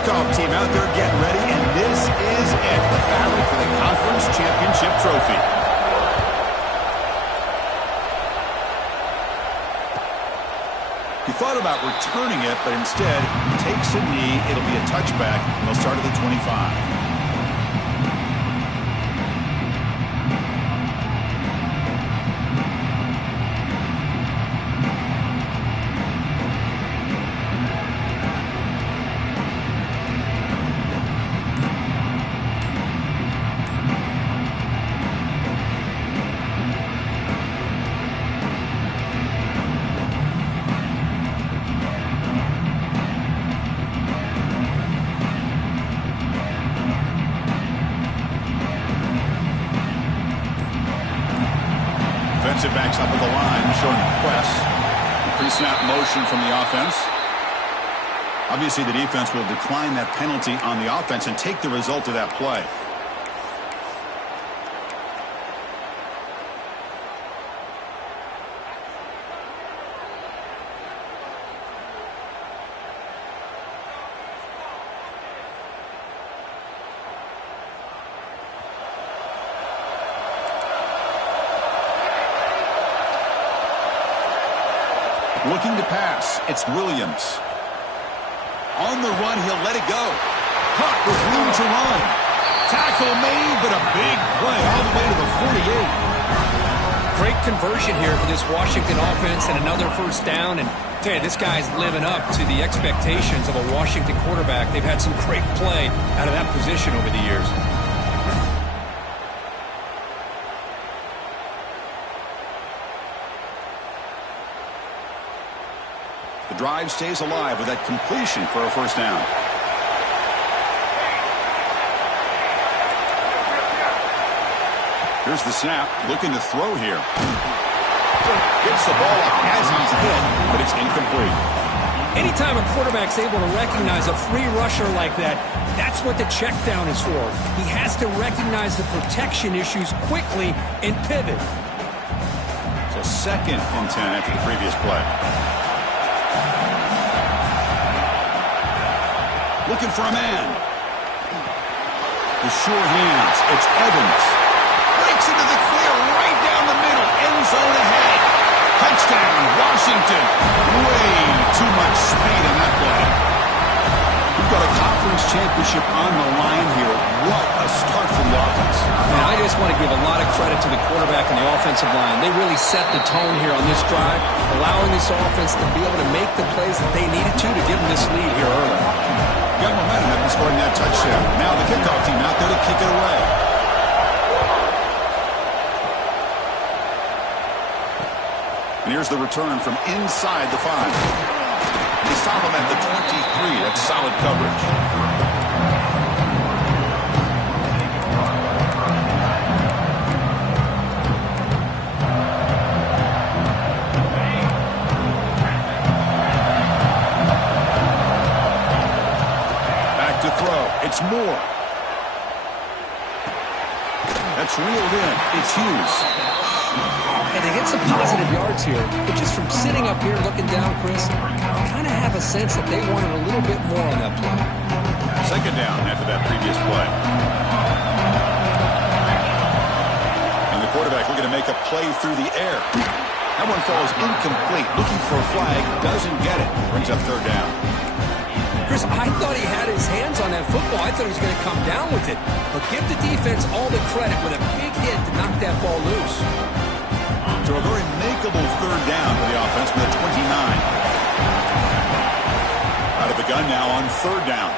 kickoff team out there getting ready, and this is it, the battle for the conference championship trophy. He thought about returning it, but instead takes a knee. It'll be a touchback, and they'll start at the 25. Defensive backs up at the line, showing press. Pre-snap motion from the offense. Obviously, the defense will decline that penalty on the offense and take the result of that play. Looking to pass, it's Williams. On the run, he'll let it go. Caught with room to run. Tackle made, but a big play all the way to the 48. Great conversion here for this Washington offense and another first down. And I tell you, this guy's living up to the expectations of a Washington quarterback. They've had some great play out of that position over the years. The drive stays alive with that completion for a first down. Here's the snap, looking to throw here. Gets the ball up as he's hit, but it's incomplete. Anytime a quarterback's able to recognize a free rusher like that, that's what the check down is for. He has to recognize the protection issues quickly and pivot. So 2nd and 10 after the previous play. Looking for a man. The sure hands. It's Evans. Breaks into the clear right down the middle. End zone ahead. Touchdown, Washington. Way too much speed in that play. We've got a conference championship on the line here. What a start for the offense. And I just want to give a lot of credit to the quarterback and the offensive line. They really set the tone here on this drive, allowing this offense to be able to make the plays that they needed to give them this lead here early. Got momentum after scoring that touchdown. Now the kickoff team out there to kick it away. And here's the return from inside the 5. They stop him at the 23. That's solid coverage. It's Moore. That's reeled in. It's Hughes. And they get some positive yards here, but just from sitting up here looking down, Chris, I kind of have a sense that they wanted a little bit more on that play. 2nd down after that previous play. And the quarterback looking to make a play through the air. That one falls incomplete. Looking for a flag. Doesn't get it. Brings up 3rd down. Chris, I thought he had his hands on that football. I thought he was going to come down with it. But give the defense all the credit with a big hit to knock that ball loose. So a very makeable 3rd down for the offense from the 29. Out of the gun now on 3rd down.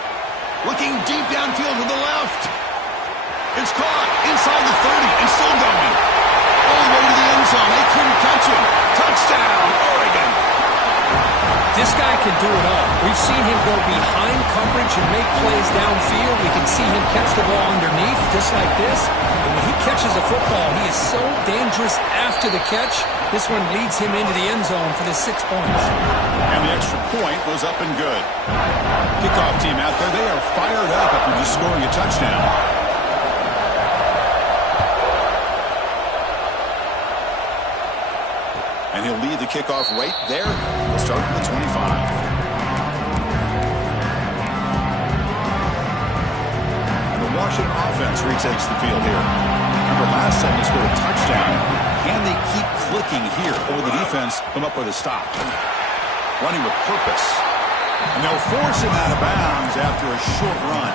Looking deep downfield to the left. It's caught inside the 30 and still going. All the way to the end zone. They couldn't catch him. Touchdown, Oregon. This guy can do it all. We've seen him go behind coverage and make plays downfield. We can see him catch the ball underneath, just like this. And when he catches the football, he is so dangerous after the catch. This one leads him into the end zone for the 6 points. And the extra point was up and good. Kickoff team out there, they are fired up after just scoring a touchdown. And he'll lead the kickoff right there. We'll start at the 25. retakes the field here. Remember, last time they scored a touchdown. Can they keep clicking here, or will the defense come up with a stop? Running with purpose. And they'll force him out of bounds after a short run.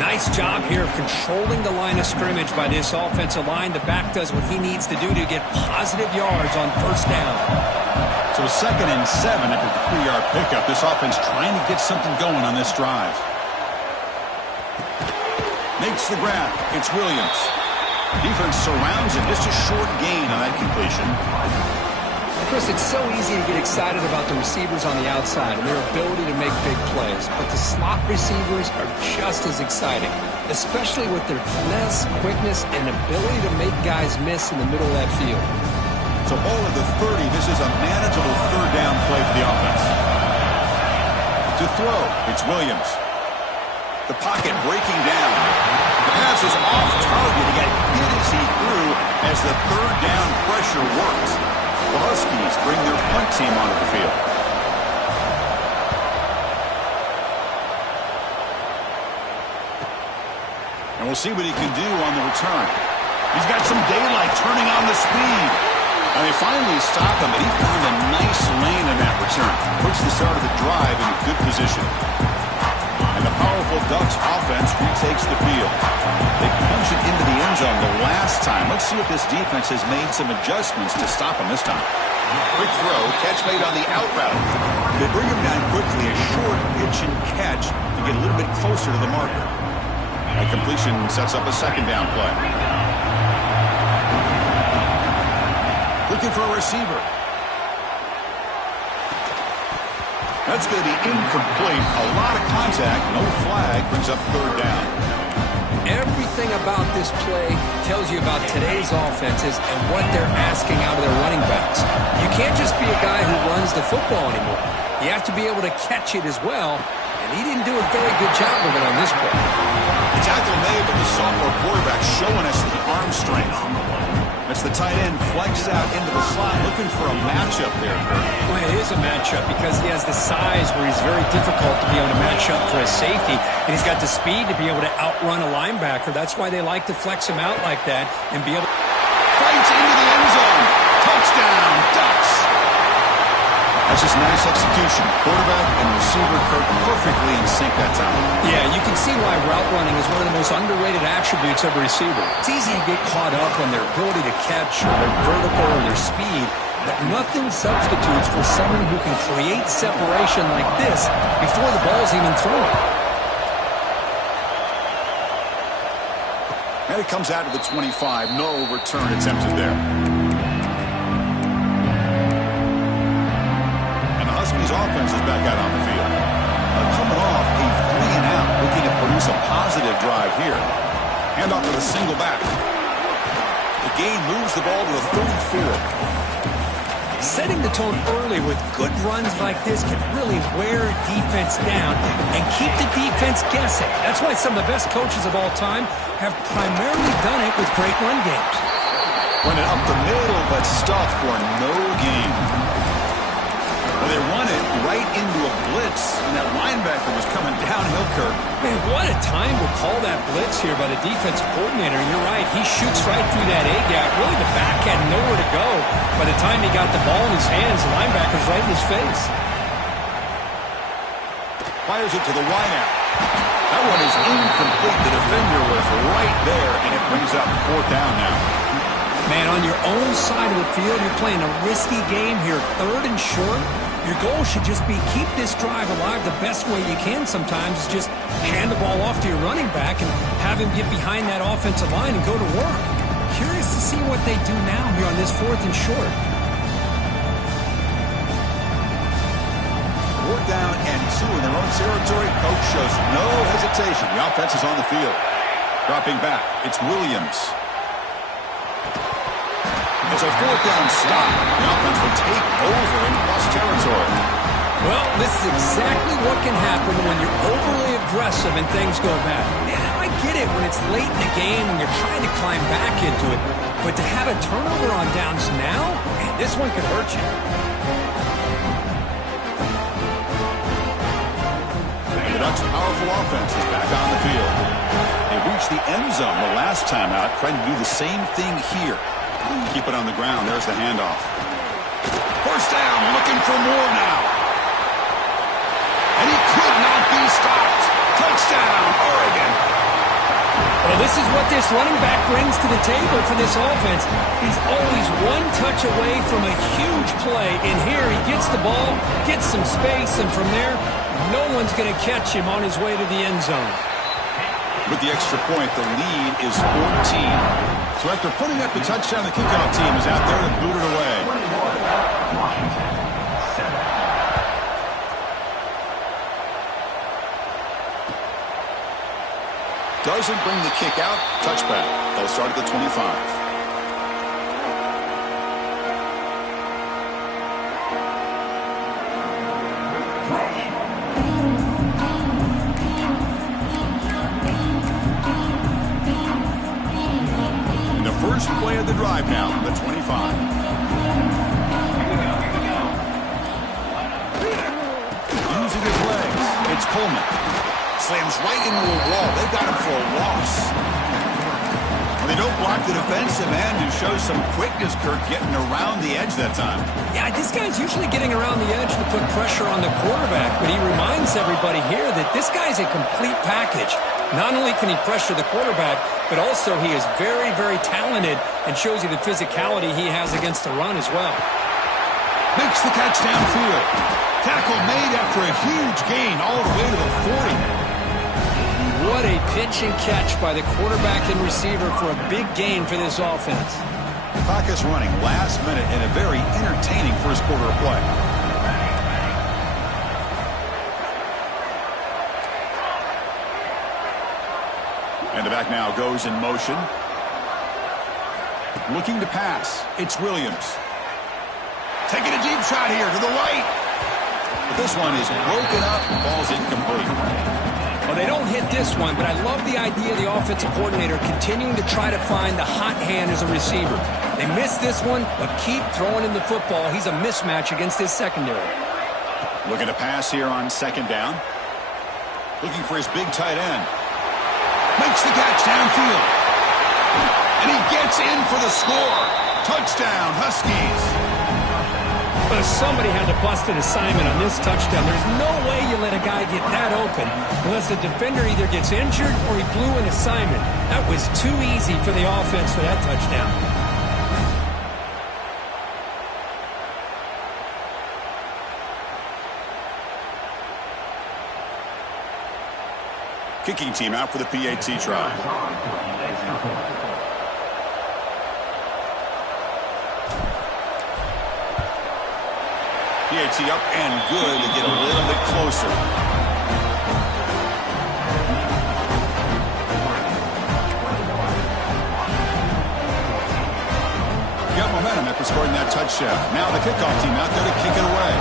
Nice job here of controlling the line of scrimmage by this offensive line. The back does what he needs to do to get positive yards on first down. So 2nd and 7 after the 3-yard pickup. This offense trying to get something going on this drive. Makes the grab. It's Williams. Defense surrounds him. Just a short gain on that completion. Chris, it's so easy to get excited about the receivers on the outside and their ability to make big plays, but the slot receivers are just as exciting, especially with their finesse, quickness, and ability to make guys miss in the middle of that field. So ball at the 30, this is a manageable 3rd down play for the offense. To throw, it's Williams. The pocket breaking down. The pass is off target. He got hit as he threw as the 3rd down pressure works. The Huskies bring their punt team onto the field. And we'll see what he can do on the return. He's got some daylight turning on the speed. And they finally stop him, but he found a nice lane in that return. Puts the start of the drive in good position. And the powerful Ducks offense retakes the field. They punched it into the end zone the last time. Let's see if this defense has made some adjustments to stop him this time. Quick throw, catch made on the out route. They bring him down quickly, a short pitch and catch to get a little bit closer to the marker. That completion sets up a 2nd down play. Looking for a receiver. That's going to be incomplete. A lot of contact, no flag, brings up 3rd down. Everything about this play tells you about today's offenses and what they're asking out of their running backs. You can't just be a guy who runs the football anymore. You have to be able to catch it as well, and he didn't do a very good job of it on this play. The tackle made, but the sophomore quarterback showing us the arm strength. That's the tight end flexed out into the slot, looking for a matchup there. Well, it is a matchup because he has the size where he's very difficult to be able to match up for a safety, and he's got the speed to be able to outrun a linebacker. That's why they like to flex him out like that and be able to... Fights into the end zone. Touchdown, Ducks. That's just nice execution. Quarterback and receiver perfectly in sync that time. Yeah, you can see why route running is one of the most underrated attributes of a receiver. It's easy to get caught up on their ability to catch or their vertical or their speed, but nothing substitutes for someone who can create separation like this before the ball's even thrown. And it comes out to the 25. No return attempted there. Huskies offense is back out on the field. Coming off a 3-and-out, looking to produce a positive drive here. Hand off with a single back. The gain moves the ball to the 34. Setting the tone early with good runs like this can really wear defense down and keep the defense guessing. That's why some of the best coaches of all time have primarily done it with great run games. Went it up the middle, but stuffed for no gain. Well, they run it right into a blitz, and that linebacker was coming downhill, Kirk. Man, what a time to call that blitz here by the defensive coordinator. You're right, he shoots right through that A-gap. Really, the back had nowhere to go. By the time he got the ball in his hands, the linebacker's right in his face. Fires it to the wideout. That one is incomplete. The defender was right there, and it brings up 4th down now. Man, on your own side of the field, you're playing a risky game here. 3rd and short. Your goal should just be keep this drive alive the best way you can sometimes. Is just hand the ball off to your running back and have him get behind that offensive line and go to work. Curious to see what they do now here on this 4th and short. 4th down and 2 in their own territory. Coach shows no hesitation. The offense is on the field. Dropping back, it's Williams. It's a 4th down stop. The offense will take over in plus territory. Well, this is exactly what can happen when you're overly aggressive and things go bad. Yeah, I get it when it's late in the game and you're trying to climb back into it. But to have a turnover on downs now, man, this one could hurt you. Bang it Ducks' powerful offense is back on the field. They reached the end zone the last time out, trying to do the same thing here. Keep it on the ground. There's the handoff. First down, looking for more now. And he could not be stopped. Touchdown, Oregon. Well, this is what this running back brings to the table for this offense. He's always one touch away from a huge play. And here he gets the ball, gets some space, and from there, no one's going to catch him on his way to the end zone. With the extra point, the lead is 14. So after putting up the touchdown, the kickoff team is out there to boot it away. Doesn't bring the kick out. Touchback. They'll start at the 25. First play of the drive now from the 25. Using his legs, it's Coleman. Slams right into a wall. They've got him for a loss. They don't block the defensive end, who shows some quickness, Kirk, getting around the edge that time. Yeah, this guy's usually getting around the edge to put pressure on the quarterback, but he reminds everybody here that this guy's a complete package. Not only can he pressure the quarterback, but also he is very, very talented and shows you the physicality he has against the run as well. Makes the catch downfield. Tackle made after a huge gain all the way to the 40. What a pitch and catch by the quarterback and receiver for a big gain for this offense. Clock is running last minute in a very entertaining first quarter of play. And the back now goes in motion. Looking to pass. It's Williams. Taking a deep shot here to the right. But this one is broken up and falls incomplete. Well, they don't hit this one, but I love the idea of the offensive coordinator continuing to try to find the hot hand as a receiver. They missed this one, but keep throwing him the football. He's a mismatch against his secondary. Looking to pass here on second down. Looking for his big tight end. Makes the catch downfield. And he gets in for the score. Touchdown, Huskies. But somebody had to bust an assignment on this touchdown. There's no way you let a guy get that open unless the defender either gets injured or he blew an assignment. That was too easy for the offense for that touchdown. Kicking team out for the PAT try. PAT up and good to get a little bit closer. Got momentum after scoring that touchdown. Now the kickoff team out there to kick it away.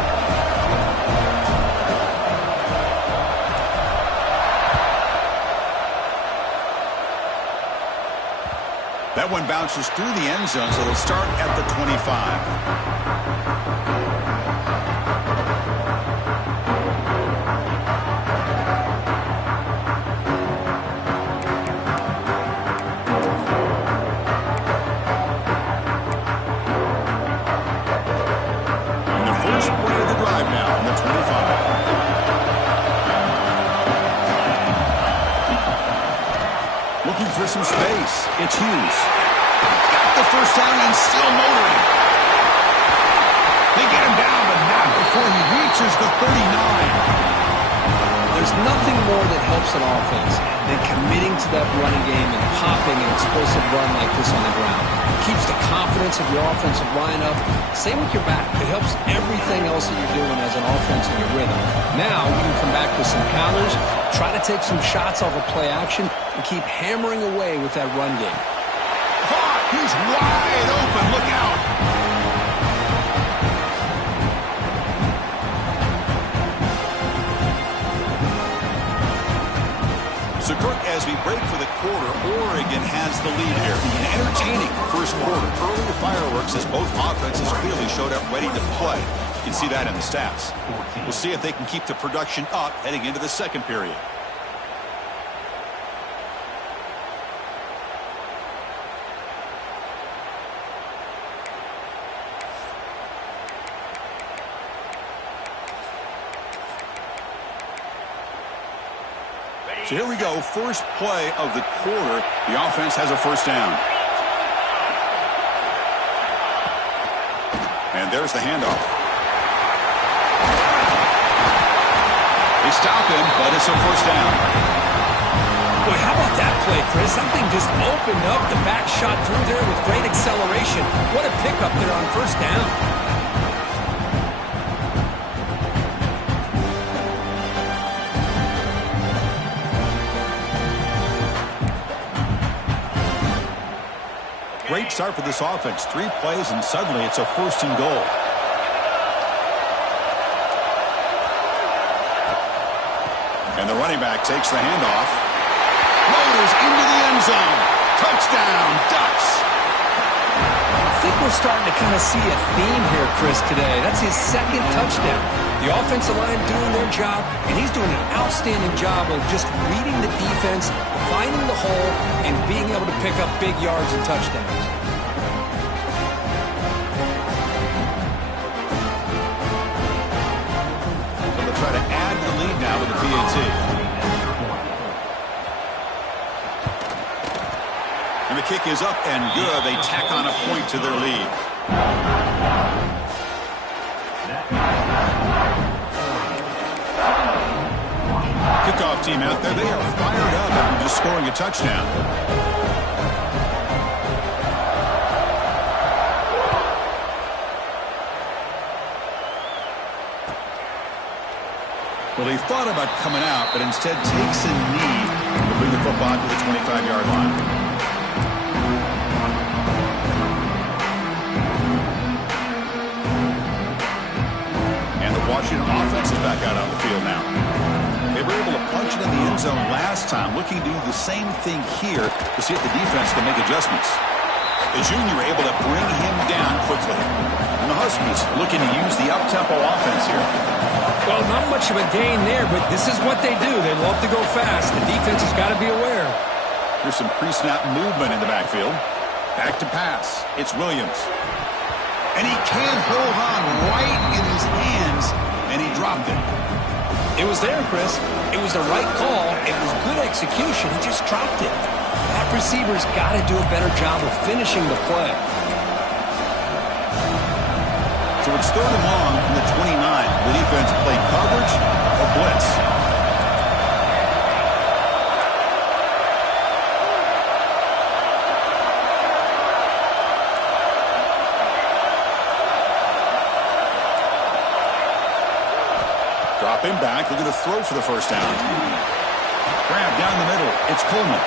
That one bounces through the end zone, so they'll start at the 25. Some space. It's Hughes. Got the first down and still motoring. They get him down, but not before he reaches the 39. There's nothing more that helps an offense than committing to that running game and popping an explosive run like this on the ground. It keeps the confidence of your offensive line up. Same with your back. It helps everything else that you're doing as an offense in your rhythm. Now you can come back with some counters, try to take some shots off of play action, and keep hammering away with that run game. Caught! He's wide open. Look out! So, Kirk, as we break for the quarter, Oregon has the lead here. An entertaining first quarter. Early fireworks as both offenses clearly showed up ready to play. can see that in the stats. We'll see if they can keep the production up heading into the second period. So here we go, first play of the quarter. The offense has a first down. And there's the handoff. They stop him, but it's a first down. Boy, how about that play, Chris? That thing just opened up. The back shot through there with great acceleration. What a pickup there on first down. Great start for this offense. 3 plays, and suddenly it's a first and goal. And the running back takes the handoff. Motors into the end zone. Touchdown, Ducks. I think we're starting to kind of see a theme here, Chris, today. That's his second touchdown. The offensive line doing their job, and he's doing an outstanding job of just reading the defense, finding the hole, and being able to pick up big yards and touchdowns. So they'll try to add the lead now with the PAT. And the kick is up and good. They tack on a point to their lead. Kickoff team out there, they are fired up after just scoring a touchdown. Well, he thought about coming out, but instead takes a knee to bring the football to the 25-yard line. And the Washington offense is back out on the field now. They were able to punch it in the end zone last time, looking to do the same thing here to see if the defense can make adjustments. The junior able to bring him down quickly. And the Huskies looking to use the up-tempo offense here. Well, not much of a gain there, but this is what they do. They love to go fast. The defense has got to be aware. There's some pre-snap movement in the backfield. Back to pass. It's Williams. And he can't hold on right in his hands, and he dropped it. It was there, Chris. It was the right call. It was good execution. He just dropped it. That receiver's got to do a better job of finishing the play. So it's 3rd and long from the 29. The defense play coverage or blitz. Drop him back. They're going to throw for the first down. Grab down the middle. It's Coleman.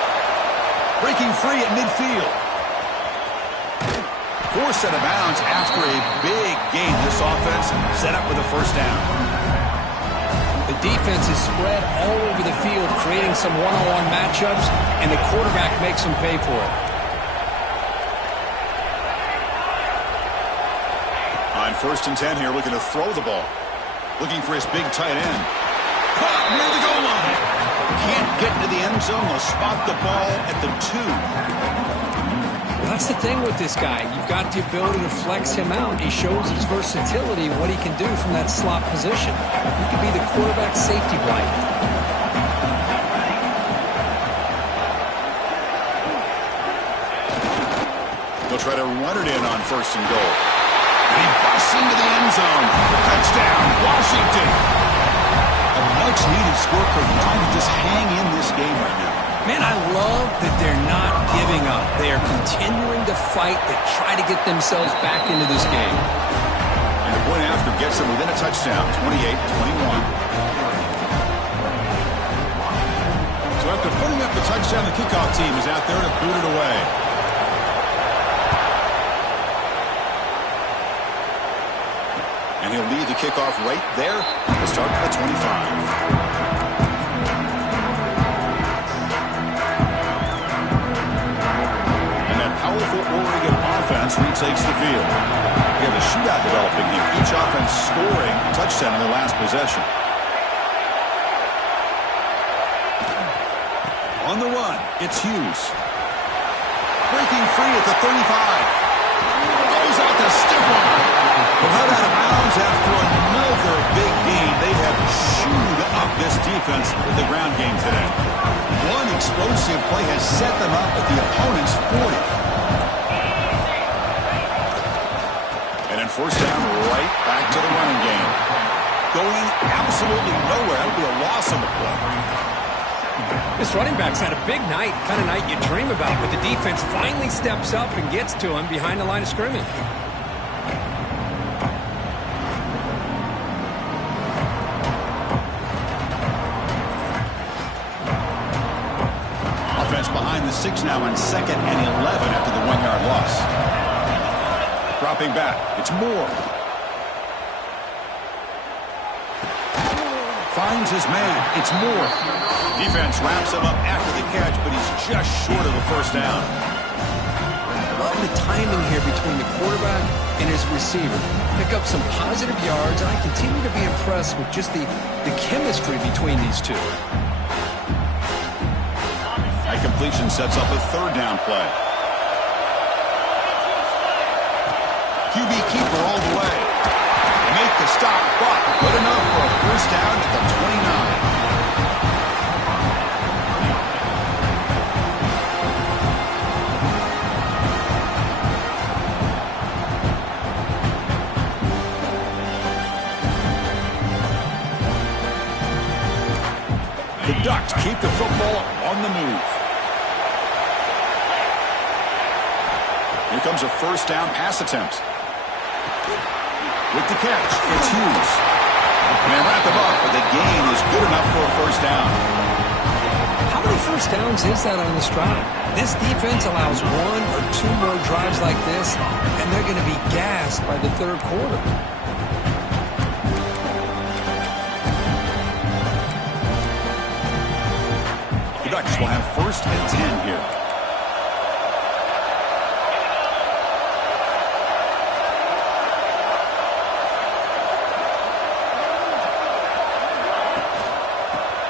Breaking free at midfield. Forced out of bounds after a big gain. This offense set up with a first down. The defense is spread all over the field, creating some one-on-one matchups, and the quarterback makes them pay for it. On 1st and 10 here, looking to throw the ball. Looking for his big tight end. Caught near the goal line. Can't get into the end zone. They'll spot the ball at the 2. That's the thing with this guy. You've got the ability to flex him out. He shows his versatility, what he can do from that slot position. He could be the quarterback safety blanket. They'll try to run it in on 1st and goal. He busts into the end zone. Touchdown, Washington. A much-needed score for them, trying to just hang in this game right now. Man, I love that they're not giving up. They are continuing to fight, to try to get themselves back into this game. And the point after gets them within a touchdown, 28-21. So after putting up the touchdown, the kickoff team is out there to boot it away. And he'll lead the kickoff right there. We'll start at the 25. Powerful Oregon offense retakes the field. We have a shootout developing here. Each offense scoring possession. On the run, it's Hughes. Breaking free at the 35. Goes out to stiff arm. But out of bounds after another big gain. They have chewed up this defense with the ground game today. One explosive play has set them up at the opponent's 40. And then first down, right back to the running game. Going absolutely nowhere. That would be a loss on the play. This running back's had a big night, kind of night you dream about, but the defense finally steps up and gets to him behind the line of scrimmage. Offense behind the 6 now on 2nd and 11 after the 1-yard loss. Dropping back, it's Moore. Finds his man, it's Moore. Defense wraps him up after the catch, but he's just short of the first down. I love the timing here between the quarterback and his receiver. Pick up some positive yards, and I continue to be impressed with just the chemistry between these two. That completion sets up a 3rd down play. QB keeper all the way. Make the stop, but good enough for a first down at the 29. The Ducks keep the football on the move. Here comes a first down pass attempt. With the catch, it's Hughes. And they wrap him up, but the gain is good enough for a first down. How many first downs is that on this drive? This defense allows 1 or 2 more drives like this, and they're going to be gassed by the 3rd quarter. The Ducks will have 1st and 10 here.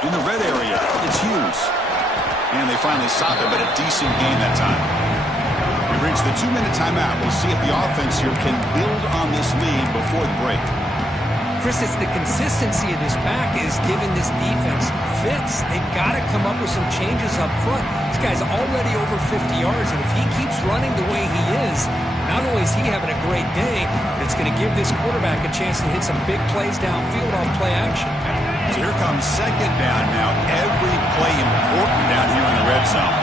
In the red area, it's Hughes. And they finally stop him, but a decent gain that time. We've reached the 2-minute timeout. We'll see if the offense here can build on this lead before the break. Chris, it's the consistency of this pack is giving this defense fits. They've got to come up with some changes up front. This guy's already over 50 yards, and if he keeps running the way he is, not only is he having a great day, but it's going to give this quarterback a chance to hit some big plays downfield off play action. So here comes 2nd down now. Every play important down here in the red zone.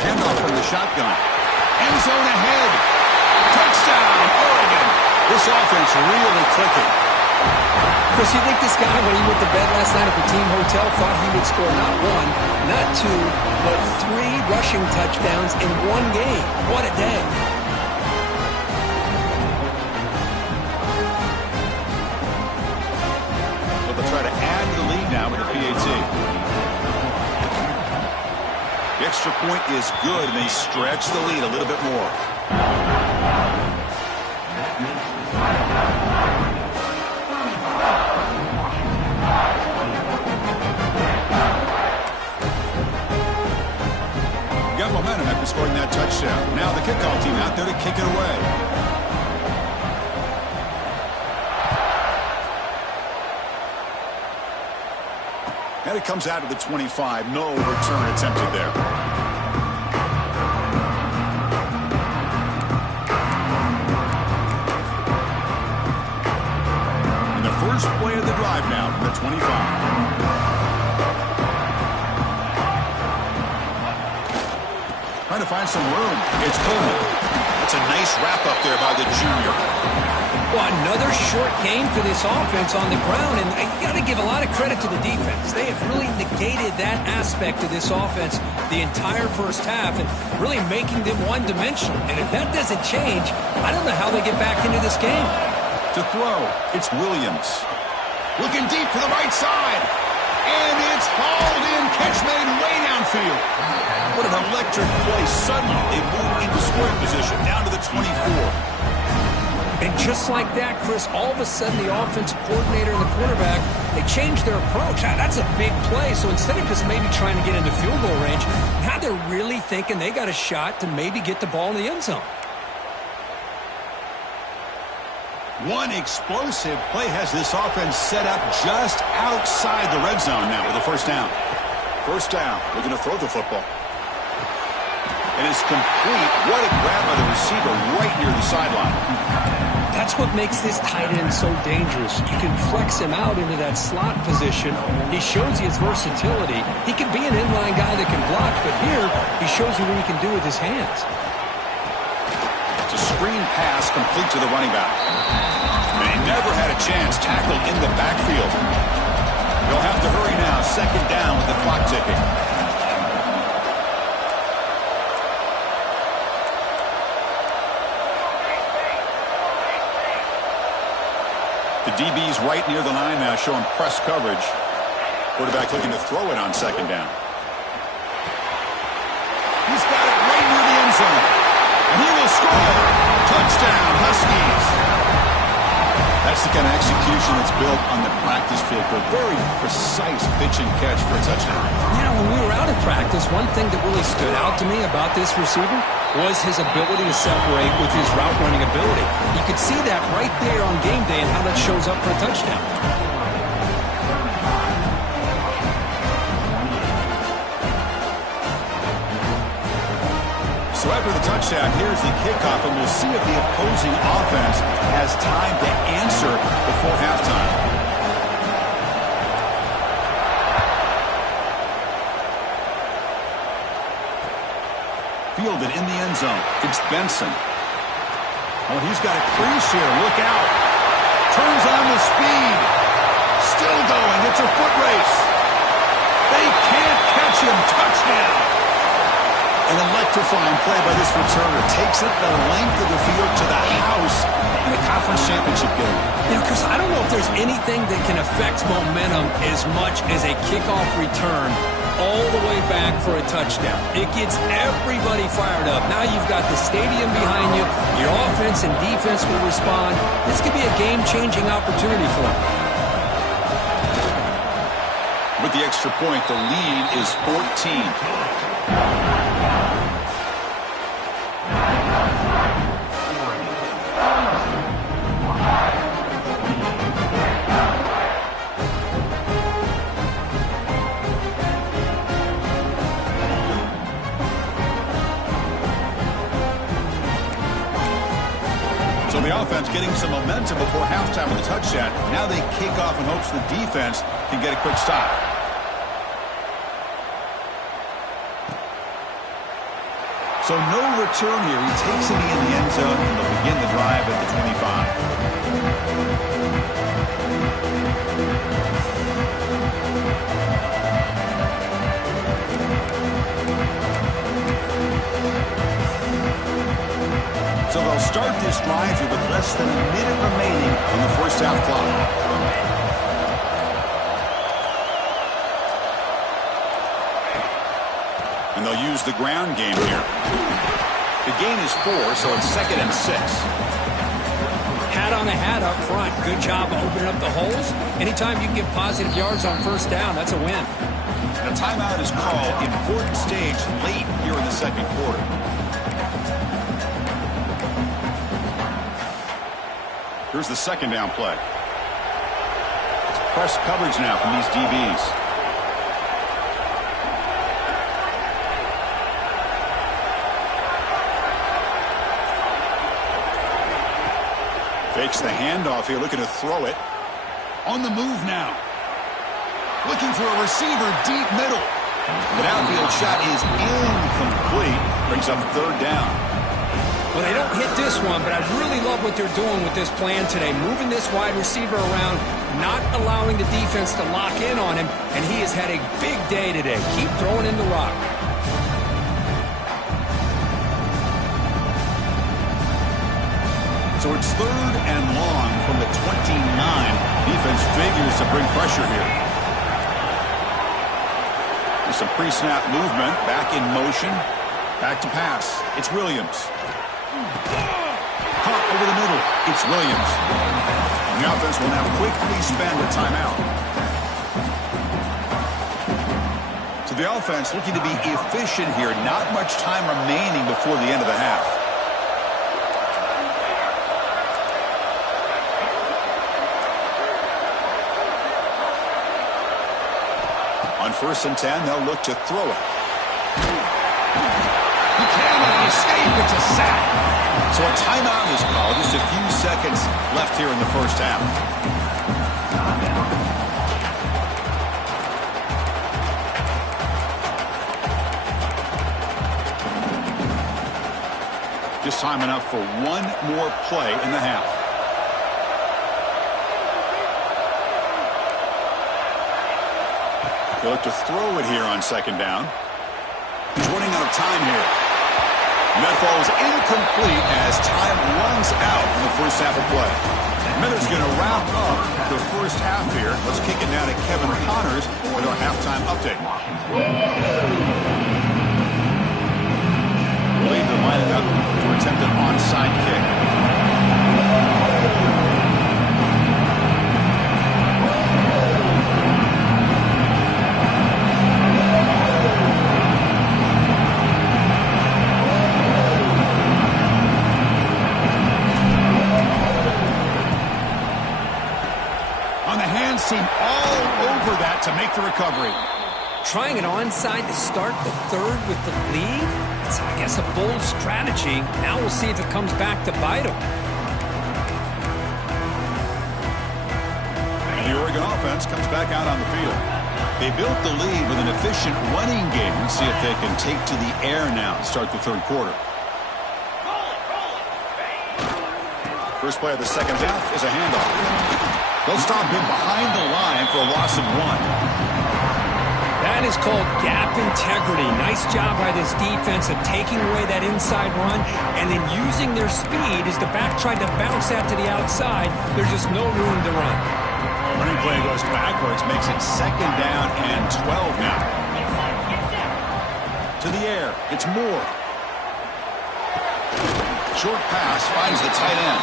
Handoff from the shotgun. End zone ahead. Touchdown, Oregon. This offense really clicking. Chris, you think this guy, when he went to bed last night at the team hotel, thought he would score not 1, not 2, but 3 rushing touchdowns in 1 game? What a day. Try to add to the lead now with a PAT. The extra point is good, and they stretch the lead a little bit more. Got momentum after scoring that touchdown. Now the kickoff team out there to kick it away. And it comes out of the 25. No return attempted there. And the first play of the drive now from the 25. Trying to find some room. It's Coleman. That's a nice wrap up there by the junior. Well, another short game for this offense on the ground, and you got to give a lot of credit to the defense. They have really negated that aspect of this offense the entire first half and really making them one-dimensional. And if that doesn't change, I don't know how they get back into this game. To throw, it's Williams. Looking deep to the right side. And it's hauled in. Catch made way downfield. What an electric play. Suddenly, they move into scoring position down to the 24. And just like that, Chris, all of a sudden the offensive coordinator and the quarterback, they changed their approach. That's a big play. So instead of just maybe trying to get into field goal range, now they're really thinking they got a shot to maybe get the ball in the end zone. One explosive play has this offense set up just outside the red zone now with a first down. First down. Looking to throw the football. It is complete. What a grab by the receiver right near the sideline. That's what makes this tight end so dangerous. You can flex him out into that slot position. He shows you his versatility. He can be an inline guy that can block, but here he shows you what he can do with his hands. It's a screen pass complete to the running back. And he never had a chance, tackled in the backfield. He'll have to hurry now. Second down with the clock ticking. The DB's right near the line now, showing press coverage. Quarterback looking to throw it on second down. He's got it right near the end zone. And he will score. Touchdown, Huskies. That's the kind of execution that's built on the practice field for a very precise pitch and catch for a touchdown. You know, when we were out of practice, one thing that really stood out to me about this receiver was his ability to separate with his route running ability. You could see that right there on game day and how that shows up for a touchdown. So after the touchdown, here's the kickoff, and we'll see if the opposing offense has time to answer before halftime. Fielded in the end zone. It's Benson. Oh, he's got a crease here. Look out. Turns on the speed. Still going. It's a foot race. They can't catch him. Touchdown. An electrifying play by this returner. Takes it the length of the field to the house in the conference championship game. You know, Chris, I don't know if there's anything that can affect momentum as much as a kickoff return all the way back for a touchdown. It gets everybody fired up. Now you've got the stadium behind you. Your offense and defense will respond. This could be a game-changing opportunity for them. With the extra point, the lead is 14. So the offense getting some momentum before halftime with a touchdown. Now they kick off in hopes the defense can get a quick stop. So no return here. He takes it in the end zone, and they'll begin the drive at the 25. So they'll start this drive here with less than a minute remaining on the first half clock. And they'll use the ground game here. The gain is 4, so it's 2nd and 6. Hat on a hat up front. Good job opening up the holes. Anytime you can get positive yards on first down, that's a win. And a timeout is called. Important stage late here in the second quarter. Here's the second down play. It's press coverage now from these DBs. Fakes the handoff here, looking to throw it. On the move now. Looking for a receiver deep middle. The downfield shot is incomplete. Brings up third down. Well, they don't hit this one, but I really love what they're doing with this plan today. Moving this wide receiver around, not allowing the defense to lock in on him, and he has had a big day today. Keep throwing in the rock. So it's third and long from the 29. Defense figures to bring pressure here. There's some pre-snap movement, back in motion, back to pass. It's Williams. Caught over the middle. It's Williams. The offense will now quickly spend a timeout. So the offense looking to be efficient here. Not much time remaining before the end of the half. On 1st and 10, they'll look to throw it. He cannot escape. It's a sack. So a timeout is called. Just a few seconds left here in the first half. Just time enough for one more play in the half. They'll look to throw it here on 2nd down. He's running out of time here. And that falls incomplete as time runs out in the first half of play. Miller's going to wrap up the first half here. Let's kick it now to Kevin Connors with our halftime update. Believe they're lining up to attempt an onside kick. Seem all over that to make the recovery. Trying it onside to start the 3rd with the lead? It's, I guess, a bold strategy. Now we'll see if it comes back to bite them. The Oregon offense comes back out on the field. They built the lead with an efficient running game. Let's see if they can take to the air now to start the 3rd quarter. First play of the 2nd half is a handoff. They'll stop him behind the line for a loss of 1. That is called gap integrity. Nice job by this defense of taking away that inside run and then using their speed as the back tried to bounce that to the outside. There's just no room to run. Running play goes backwards, makes it 2nd down and 12 now. To the air, it's Moore. Short pass finds the tight end.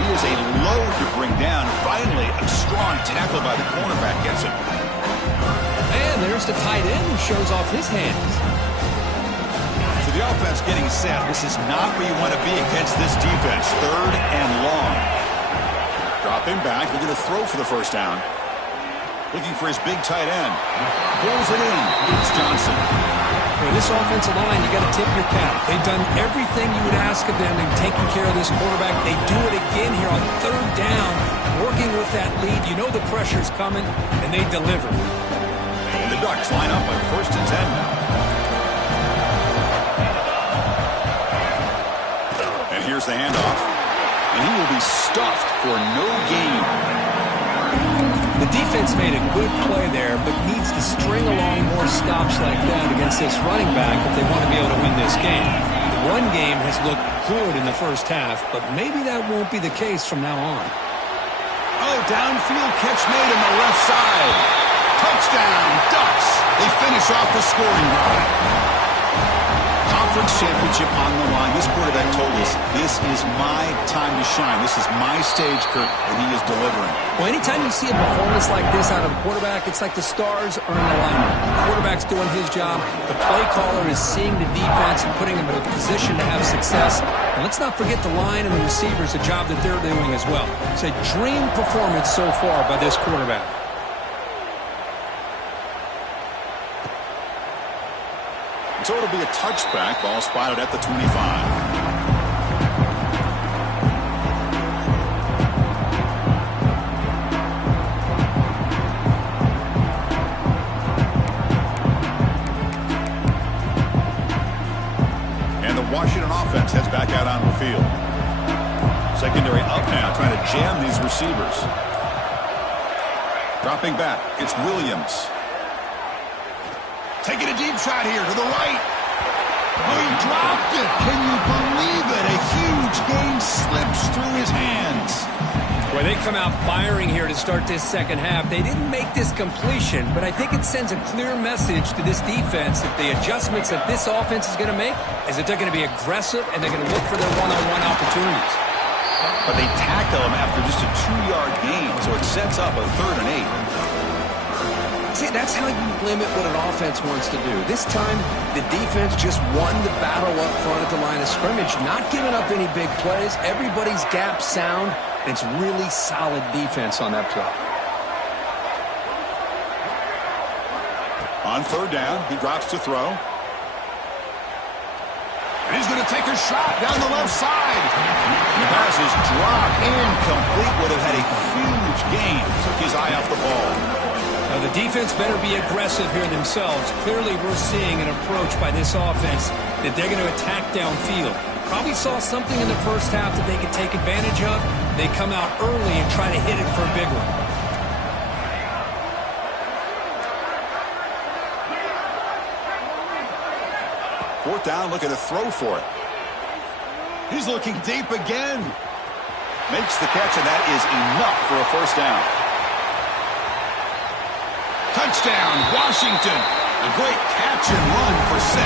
He is a load to bring down. Finally, a strong tackle by the cornerback gets him. And there's the tight end who shows off his hands. So the offense getting set. This is not where you want to be against this defense. 3rd and long. Drop him back. They're going to throw for the 1st down. Looking for his big tight end. Pulls it in. It's Johnson. For this offensive line, you got to tip your cap. They've done everything you would ask of them in taking care of this quarterback. They do it again here on 3rd down, working with that lead. You know the pressure's coming, and they deliver. And the Ducks line up on 1st and 10 now. And here's the handoff. And he will be stuffed for no gain. The defense made a good play there, but needs to string along more stops like that against this running back if they want to be able to win this game. The run game has looked good in the first half, but maybe that won't be the case from now on. Oh, downfield catch made on the left side. Touchdown, Ducks. They finish off the scoring drive. Conference championship on the line. This quarterback told us, this is my time to shine. This is my stage, Kurt, and he is delivering. Well, anytime you see a performance like this out of a quarterback, it's like the stars are in alignment. The quarterback's doing his job. The play caller is seeing the defense and putting them in a position to have success. And let's not forget the line and the receivers, the job that they're doing as well. It's a dream performance so far by this quarterback. So it'll be a touchback. Ball spotted at the 25. And the Washington offense heads back out on the field. Secondary up now, trying to jam these receivers. Dropping back, it's Williams. Taking a deep shot here to the right. Oh, he dropped it. Can you believe it? A huge gain slips through his hands. Well, they come out firing here to start this 2nd half. They didn't make this completion, but I think it sends a clear message to this defense that the adjustments that this offense is going to make is that they're going to be aggressive and they're going to look for their one-on-one opportunities. but they tackle him after just a 2-yard gain, so it sets up a 3rd and 8. See, that's how you limit what an offense wants to do. This time, the defense just won the battle up front at the line of scrimmage, not giving up any big plays. Everybody's gap sound, and it's really solid defense on that play. On 3rd down, he drops to throw. And he's going to take a shot down the left side. And the pass is dropped incomplete. Would have had a huge gain. Took his eye off the ball. Now, the defense better be aggressive here themselves. Clearly, we're seeing an approach by this offense that they're going to attack downfield. Probably saw something in the first half that they could take advantage of. They come out early and try to hit it for a big one. 4th down, looking to throw for it. He's looking deep again. Makes the catch, and that is enough for a 1st down. Touchdown, Washington. A great catch and run for 6.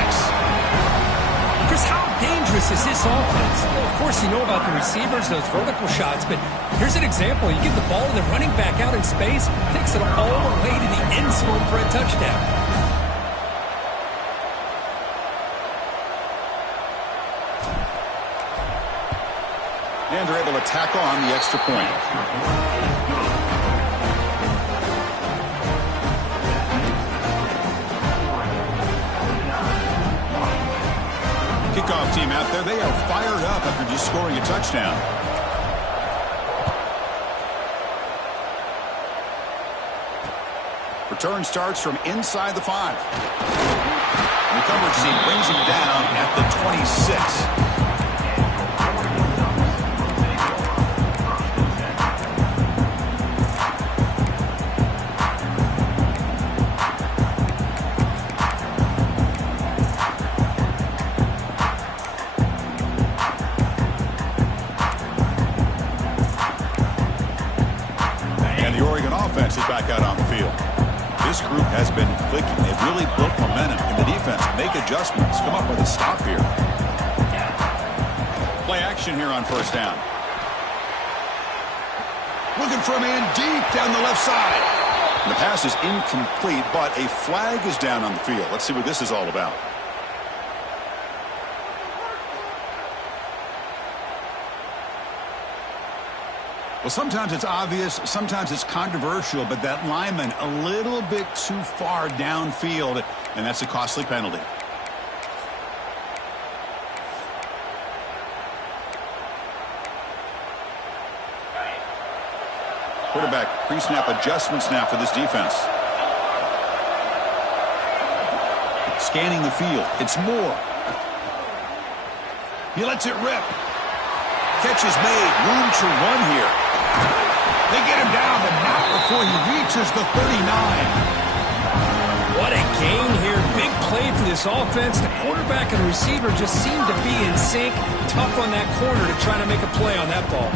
Chris, how dangerous is this offense? Well, of course, you know about the receivers, those vertical shots, but here's an example. You get the ball and the running back out in space, takes it all the way to the end zone for a touchdown. And they're able to tackle on the extra point. Kickoff team out there, they are fired up after just scoring a touchdown. Return starts from inside the 5. And the coverage team brings him down at the 26. Offense is back out on the field. This group has been clicking. They've really built momentum in the defense. Make adjustments. Come up with a stop here. Play action here on 1st down. Looking for a man deep down the left side. The pass is incomplete, but a flag is down on the field. Let's see what this is all about. Well, sometimes it's obvious, sometimes it's controversial, but that lineman a little bit too far downfield, and that's a costly penalty. Quarterback pre-snap adjustments now for this defense. Scanning the field. It's Moore. He lets it rip. Catch is made. Room to run here. They get him down, but not before he reaches the 39. What a gain here. Big play for this offense. The quarterback and the receiver just seem to be in sync. Tough on that corner to try to make a play on that ball.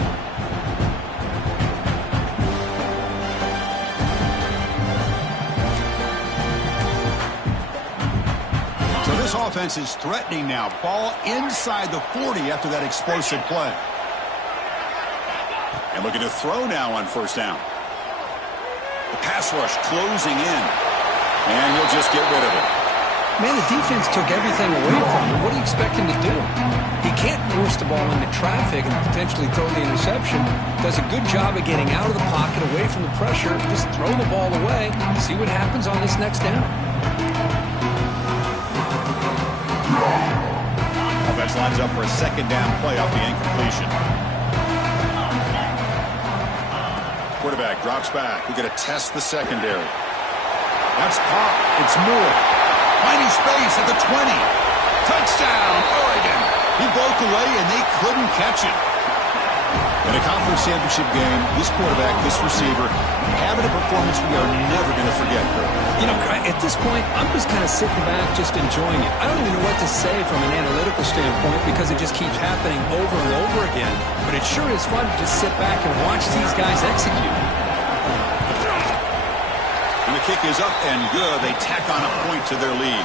So this offense is threatening now. Ball inside the 40 after that explosive play. And looking to throw now on 1st down. The pass rush closing in. And he'll just get rid of it. Man, the defense took everything away from him. What do you expect him to do? He can't force the ball into traffic and potentially throw the interception. Does a good job of getting out of the pocket, away from the pressure. Just throw the ball away. See what happens on this next down. Offense lines up for a 2nd down play off the incompletion. Quarterback drops back. We're going to test the secondary. That's caught. It's Moore. Finding space at the 20. Touchdown, Oregon. He broke away, and they couldn't catch him. In a conference championship game, this quarterback, this receiver, having a performance we are never going to forget. You know, at this point, I'm just kind of sitting back, just enjoying it. I don't even know what to say from an analytical standpoint because it just keeps happening over and over again. But it sure is fun to just sit back and watch these guys execute. And the kick is up and good. They tack on a point to their lead.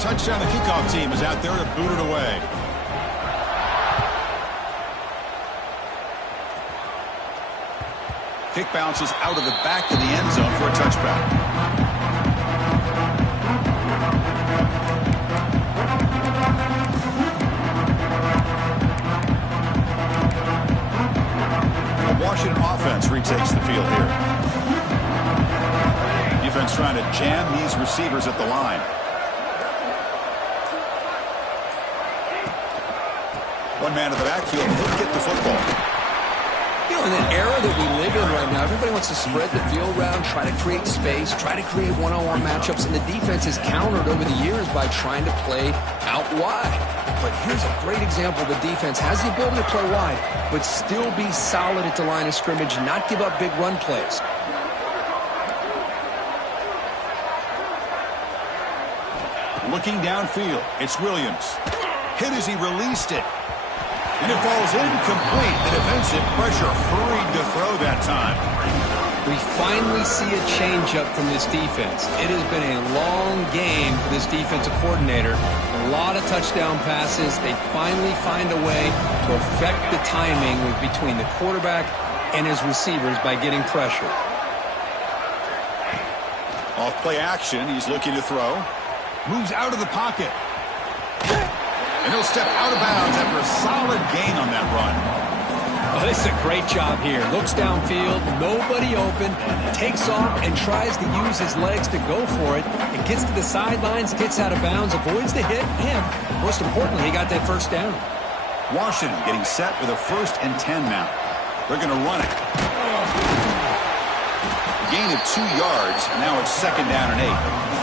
touchdown. The kickoff team is out there to boot it away. Kick bounces out of the back of the end zone for a touchback. The Washington offense retakes the field here. Defense trying to jam these receivers at the line. One man in the backfield, he'll get the football. You know, in the era that we live in right now, everybody wants to spread the field around, try to create space, try to create one-on-one matchups, and the defense is countered over the years by trying to play out wide. But here's a great example. The defense has the ability to play wide, but still be solid at the line of scrimmage, not give up big run plays. Looking downfield, it's Williams. Hit as he released it. And it falls incomplete. The defensive pressure hurried to throw that time. We finally see a change-up from this defense. It has been a long game for this defensive coordinator. A lot of touchdown passes. They finally find a way to affect the timing between the quarterback and his receivers by getting pressure. Off play action, he's looking to throw. Moves out of the pocket. And he'll step out of bounds after a solid gain on that run. Oh, this is a great job here. Looks downfield, nobody open, takes off and tries to use his legs to go for it. It gets to the sidelines, gets out of bounds, avoids the hit, and most importantly, he got that first down. Washington getting set with a 1st and 10 now. They're going to run it. Gain of 2 yards. Now it's 2nd down and 8.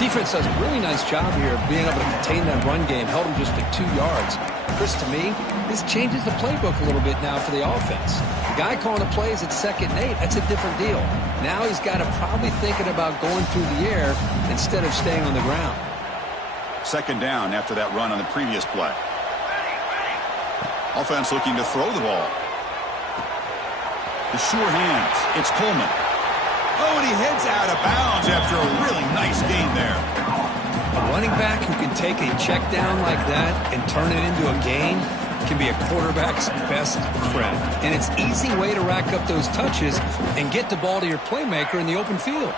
Defense does a really nice job here of being able to contain that run game, held him just at 2 yards. Chris, to me, this changes the playbook a little bit now for the offense. The guy calling the plays at 2nd and 8, that's a different deal. Now he's got to probably thinking about going through the air instead of staying on the ground. 2nd down after that run on the previous play. Offense looking to throw the ball. The sure hands. It's Coleman. Oh, and he heads out of bounds after a really nice gain there. A running back who can take a check down like that and turn it into a gain can be a quarterback's best friend. And it's an easy way to rack up those touches and get the ball to your playmaker in the open field.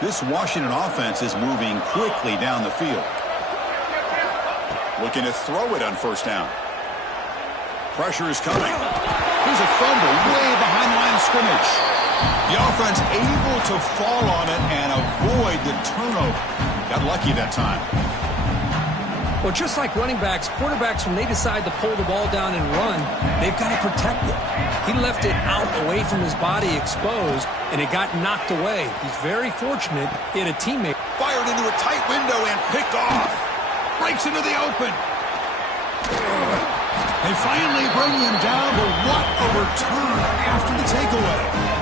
This Washington offense is moving quickly down the field. Looking to throw it on 1st down. Pressure is coming. Here's a fumble way behind the line of scrimmage. The offense able to fall on it and avoid the turnover. Got lucky that time. Well, just like running backs, quarterbacks, when they decide to pull the ball down and run, they've got to protect it. He left it out away from his body exposed, and it got knocked away. He's very fortunate he had a teammate. Fired into a tight window and picked off. Breaks into the open. They finally bring him down, but what a return after the takeaway.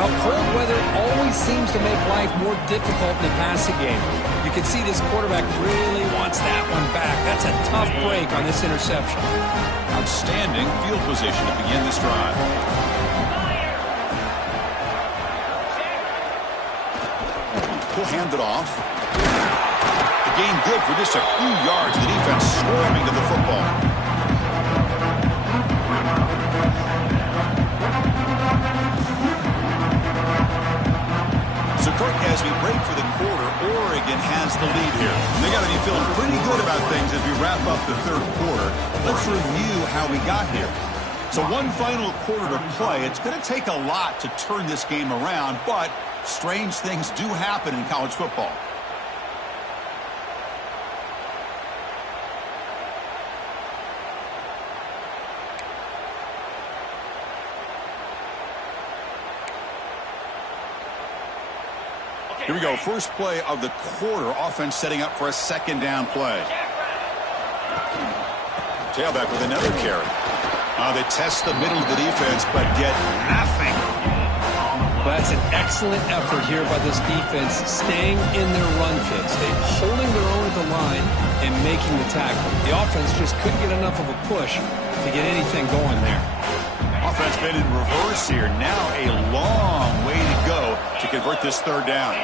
Well, cold weather always seems to make life more difficult in the passing game. You can see this quarterback really wants that one back. That's a tough break on this interception. Outstanding field position to begin this drive. He'll hand it off. The gain good for just a few yards. The defense swarming to the football. So, Kirk, as we break for the quarter, Oregon has the lead here. And they got to be feeling pretty good about things as we wrap up the 3rd quarter. Let's review how we got here. So one final quarter to play. It's going to take a lot to turn this game around, but strange things do happen in college football. Here we go. First play of the quarter. Offense setting up for a 2nd down play. Tailback with another carry. They test the middle of the defense, but get nothing. Well, that's an excellent effort here by this defense, staying in their run fits. They're holding their own at the line and making the tackle. The offense just couldn't get enough of a push to get anything going there. Offense been in reverse here. Now a long way to go to convert this 3rd down.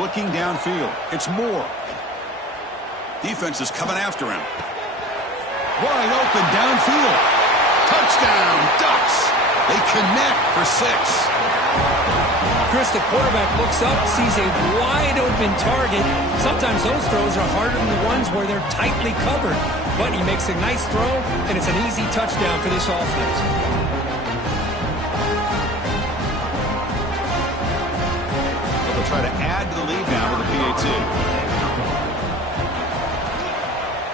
looking downfield. It's Moore. Defense is coming after him. Wide open downfield. Touchdown, Ducks. They connect for 6. Chris, the quarterback looks up, sees a wide-open target. Sometimes those throws are harder than the ones where they're tightly covered. But he makes a nice throw, and it's an easy touchdown for this offense. They'll try to add to the lead now with a PAT.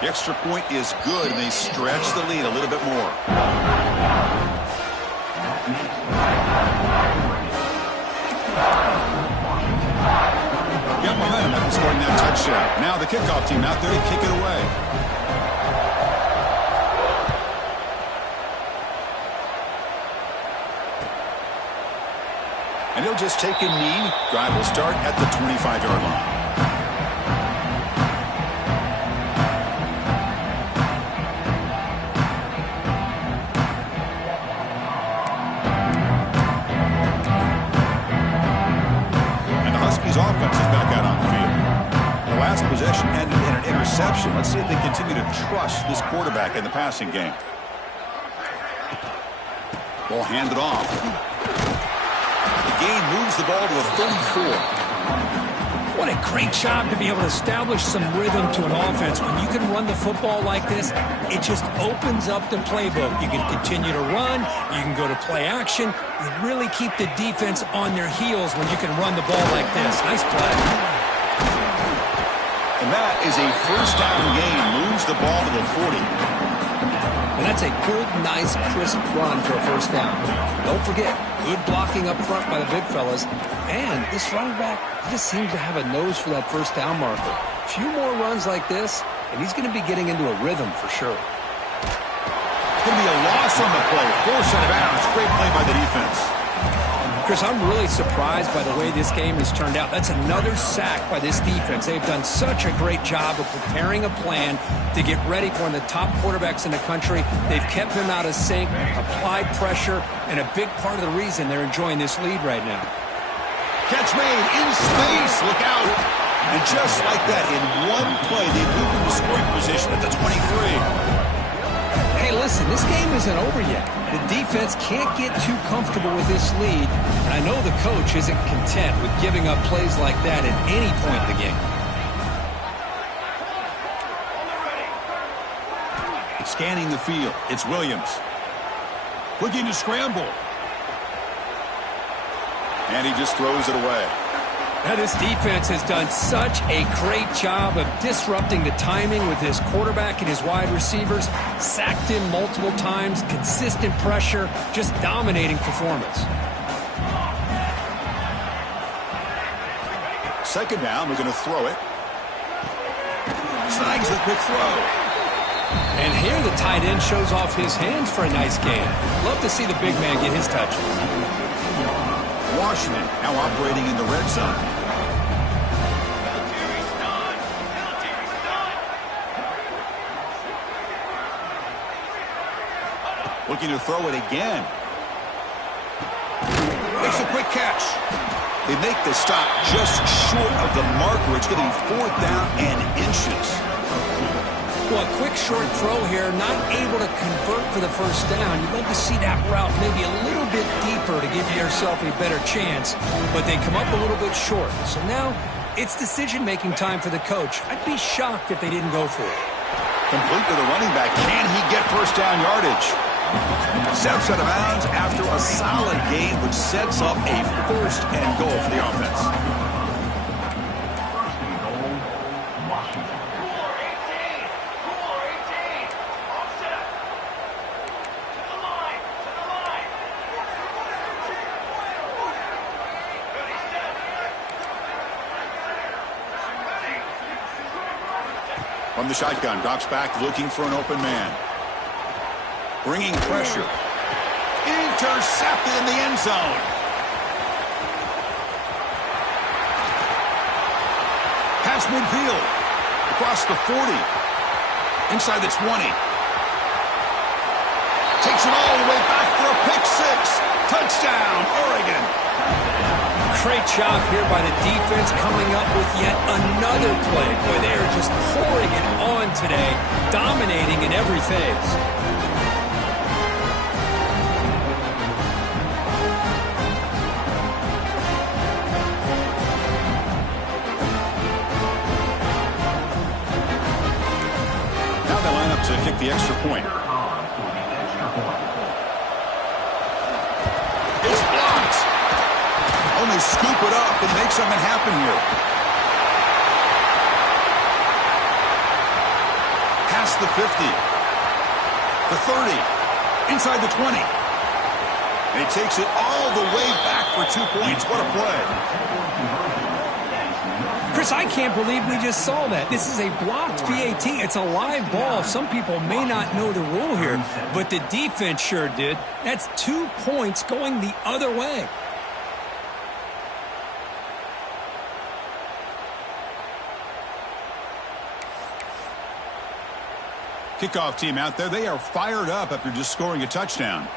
The extra point is good, and they stretch the lead a little bit more. Got momentum after scoring that touchdown. Now the kickoff team out there to kick it away. And he'll just take a knee. Drive will start at the 25-yard line. Offense is back out on the field. The last possession ended in an interception. Let's see if they continue to trust this quarterback in the passing game. Ball handed off. The gain moves the ball to the 34. What a great job to be able to establish some rhythm to an offense. When you can run the football like this, it just opens up the playbook. You can continue to run. You can go to play action. You really keep the defense on their heels when you can run the ball like this. Nice play. And that is a first down gain. Moves the ball to the 40. And that's a good, nice, crisp run for a first down. Don't forget, good blocking up front by the big fellas. And this running back just seems to have a nose for that first down marker. A few more runs like this, and he's going to be getting into a rhythm for sure. It's going to be a loss on the play. Force out of bounds. Great play by the defense. Chris, I'm really surprised by the way this game has turned out. That's another sack by this defense. They've done such a great job of preparing a plan to get ready for one of the top quarterbacks in the country. They've kept him out of sync, applied pressure, and a big part of the reason they're enjoying this lead right now. Catch made in space. Look out. And just like that, in one play, they moved into scoring position at the 23. Hey, listen, this game isn't over yet. The defense can't get too comfortable with this lead, and I know the coach isn't content with giving up plays like that at any point in the game. Scanning the field, it's Williams. Looking to scramble. And he just throws it away. Now, this defense has done such a great job of disrupting the timing with his quarterback and his wide receivers. Sacked him multiple times, consistent pressure, just dominating performance. Second down, we're going to throw it. Snags the quick throw. And here the tight end shows off his hands for a nice game. Love to see the big man get his touches. Washington now operating in the red zone. Looking to throw it again. Makes a quick catch. They make the stop just short of the marker. It's getting 4th down and inches. Well, a quick short throw here, not able to convert for the first down. You'd love to see that route maybe a little bit deeper to give yourself a better chance, but they come up a little bit short. So now it's decision-making time for the coach. I'd be shocked if they didn't go for it. Complete to the running back. Can he get first down yardage? Steps out of bounds after a solid gain, which sets up a first and goal for the offense. From the shotgun, drops back, looking for an open man. Bringing pressure. Intercepted in the end zone. Pass midfield. Across the 40. Inside the 20. Takes it all the way back for a pick six. Touchdown, Oregon. Great job here by the defense coming up with yet another play. Boy, they are just pouring it on today, dominating in every phase. Now they line up to kick the extra point. It's blocked. Only scoop it up and make something happen here. Past the 50. The 30. Inside the 20. And he takes it all the way back for 2 points. What a play. Chris, I can't believe we just saw that. This is a blocked PAT. It's a live ball. Some people may not know the rule here, but the defense sure did. That's 2 points going the other way. Kickoff team out there, they are fired up after just scoring a touchdown.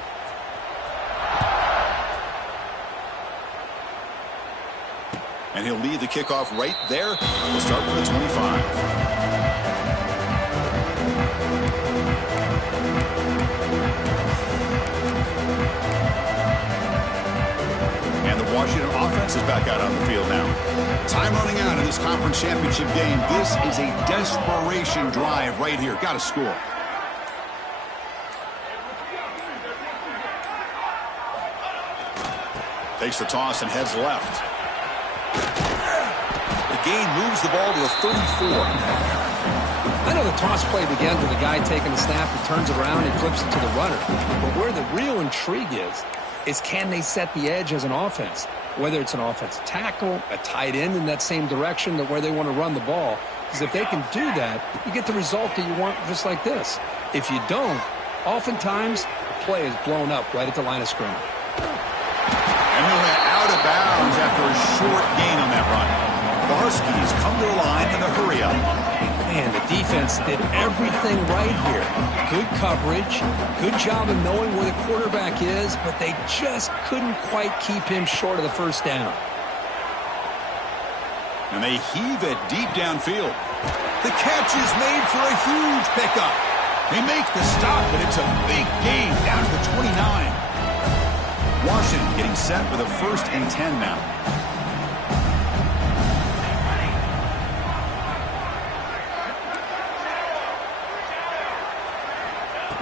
And he'll lead the kickoff right there. We'll start with the 25. And the Washington offense is back out on the field now. Time running out in this conference championship game. This is a desperation drive right here. Got to score. Takes the toss and heads left. The gain moves the ball to the 34. I know the toss play begins with a guy taking the snap, he turns it around, he flips it to the runner. But where the real intrigue is can they set the edge as an offense? Whether it's an offensive tackle, a tight end in that same direction that where they want to run the ball. Because if they can do that, you get the result that you want just like this. If you don't, oftentimes the play is blown up right at the line of scrimmage. And he'll head out of bounds after a short gain on that run. The Huskies come to the line in a hurry up. Man, the defense did everything right here. Good coverage, good job of knowing where the quarterback is, but they just couldn't quite keep him short of the first down. And they heave it deep downfield. The catch is made for a huge pickup. They make the stop, but it's a big gain down to the 29. Washington getting set with a 1st and 10 now.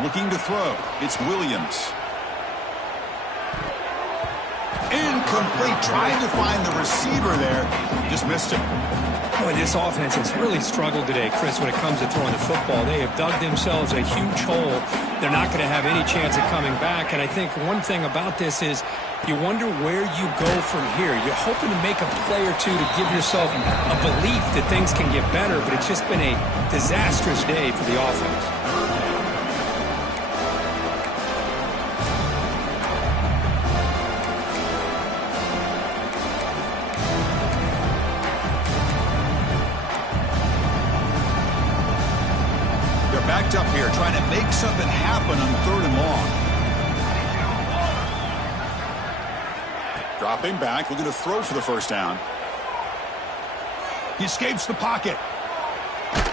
Looking to throw. It's Williams. Incomplete. Trying to find the receiver there. Just missed him. Boy, this offense has really struggled today, Chris, when it comes to throwing the football. They have dug themselves a huge hole. They're not going to have any chance of coming back. And I think one thing about this is you wonder where you go from here. You're hoping to make a play or two to give yourself a belief that things can get better, but it's just been a disastrous day for the offense. Backed up here, trying to make something happen on 3rd and long. Dropping back, looking to throw for the first down. He escapes the pocket. Oh,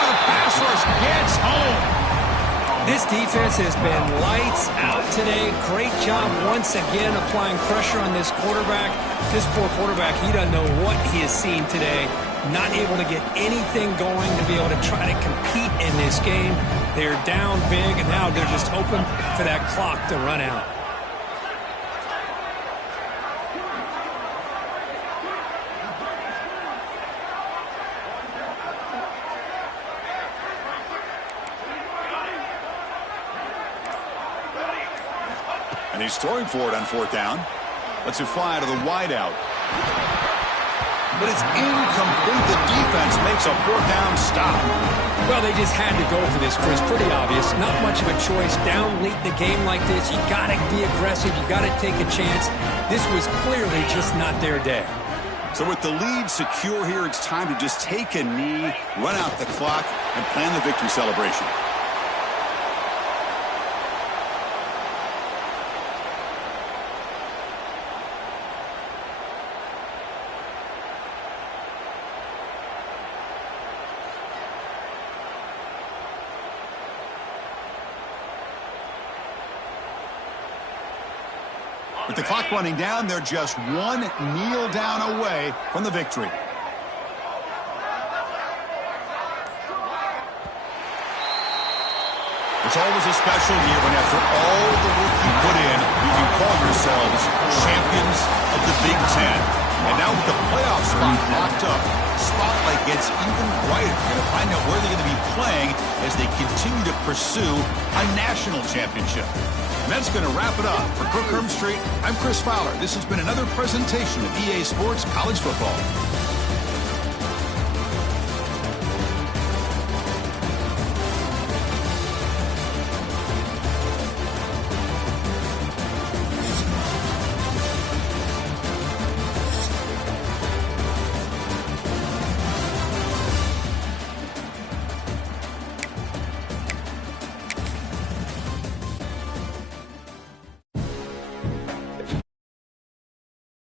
the pass rush gets home. This defense has been lights out today. Great job once again applying pressure on this quarterback. This poor quarterback, he doesn't know what he has seen today. Not able to get anything going to be able to try to compete in this game. They're down big, and now they're just hoping for that clock to run out. And he's throwing for it on 4th down. Lets it fly to the wideout. But it's incomplete. The defense makes a 4th down stop. Well, they just had to go for this, Chris. Pretty obvious. Not much of a choice. Down late in the game like this, you got to be aggressive. You got to take a chance. This was clearly just not their day. So with the lead secure here, it's time to just take a knee, run out the clock, and plan the victory celebration. With the clock running down, they're just one kneel down away from the victory. It's always a special year when after all the work you put in, you can call yourselves champions of the Big Ten. And now with the playoff spot locked up, the spotlight gets even brighter. You're going to find out where they're going to be playing as they continue to pursue a national championship. And that's going to wrap it up. For Kirk Street, I'm Chris Fowler. This has been another presentation of EA Sports College Football.